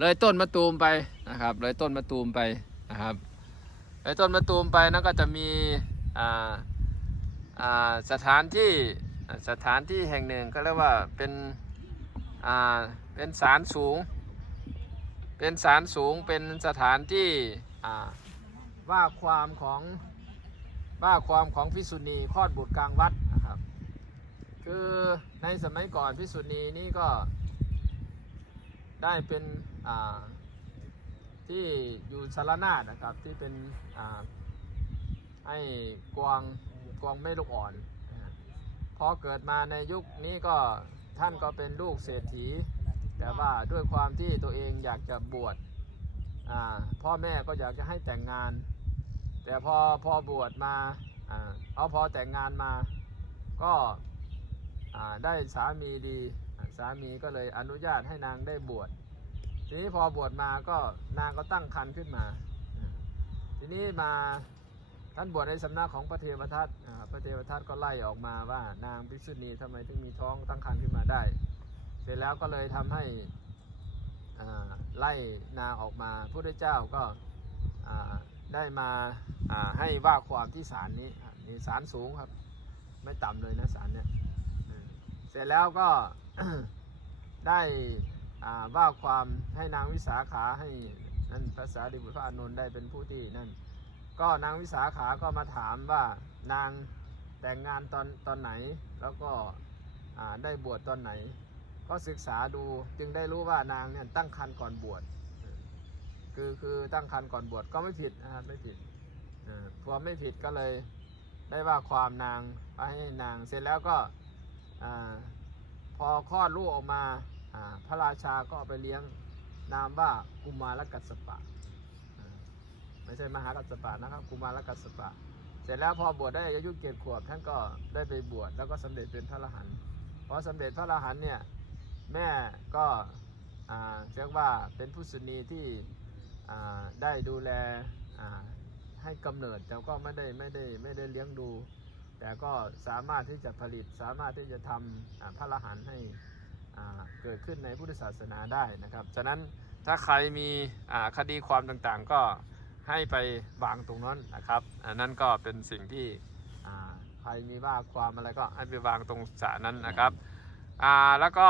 เลยต้นมะตูมไปนะครับ เลยต้นมะตูมไปนะครับ เลยต้นมะตูมไปนั่นก็จะมีอ่าอ่าสถานที่สถานที่แห่งหนึ่งก็เรียกว่าเป็นอ่าเป็นศาลสูง เป็นศาลสูงเป็นสถานที่อ่าว่าความของว่าความของพิสุณีคลอดบุตรกลางวัดนะครับ คือในสมัยก่อนพิสุณีนี่ก็ ได้เป็นที่อยู่สารนาฏนะครับที่เป็นให้กวางกวางไม่ลูกอ่อนพอเกิดมาในยุคนี้ก็ท่านก็เป็นลูกเศรษฐี แต่ว่าด้วยความที่ตัวเองอยากจะบวชพ่อแม่ก็อยากจะให้แต่งงาน แต่พอพอบวชมาอเอาพอแต่งงานมาก็ ได้สามีดีสามีก็เลยอนุญาตให้นางได้บวชทีนี้พอบวชมาก็นางก็ตั้งครรภ์ขึ้นมา ทีนี้มาท่านบวชในสำนักของพระเทวทัตพระเทวทัตก็ไล่ออกมาว่านางภิกษุณีทำไมถึงมีท้องตั้งครรภ์ขึ้นมาได้ เสร็จแล้วก็เลยทำให้ไล่นางออกมาพระพุทธเจ้าก็ได้มาให้ว่าความที่ศาลนี้นี่ศาลสูงครับ ไม่ต่ำเลยนะศาลเนี่ย เสร็จแล้วก็ได้ว่าความให้นางวิสาขาให้นั่นภาษาดิบุตรพระอานนได้เป็นผู้ที่นั่น ก็นางวิสาขาก็มาถามว่านางแต่งงานตอนตอนไหน แล้วก็ได้บวชตอนไหน ก็ศึกษาดูจึงได้รู้ว่านางเนี่ยตั้งครรภ์ก่อนบวชคือคือตั้งครรภ์ก่อนบวชก็ไม่ผิดนะครับไม่ผิดอ่าพอไม่ผิดก็เลยได้ว่าความนางให้นางเสร็จแล้วก็ พอคลอดลูกออกมาพระราชาก็ไปเลี้ยงนามว่ากุมารกัสปะ ไม่ใช่มหากัสปะนะครับ กุมารกัสปะ เสร็จแล้วพอบวชได้อายุเจ็ดขวบท่านก็ได้ไปบวชแล้วก็สำเร็จเป็นพระอรหันต์พอสำเร็จพระอรหันต์เนี่ยแม่ก็เรียกว่าเป็นผู้สุนีที่ได้ดูแลให้กำเนิดแต่ก็ไม่ได้ไม่ได้ไม่ได้เลี้ยงดู แต่ก็สามารถที่จะผลิตสามารถที่จะทำพระอรหันต์ให้เกิดขึ้นในพุทธศาสนาได้นะครับ ฉะนั้นถ้าใครมีคดีความต่างๆ ก็ให้ไปวางตรงนั้นนะครับอันนั้นก็เป็นสิ่งที่ใครมีว่าความอะไรก็ให้ไปวางตรงศาลนั้นนะครับแล้วก็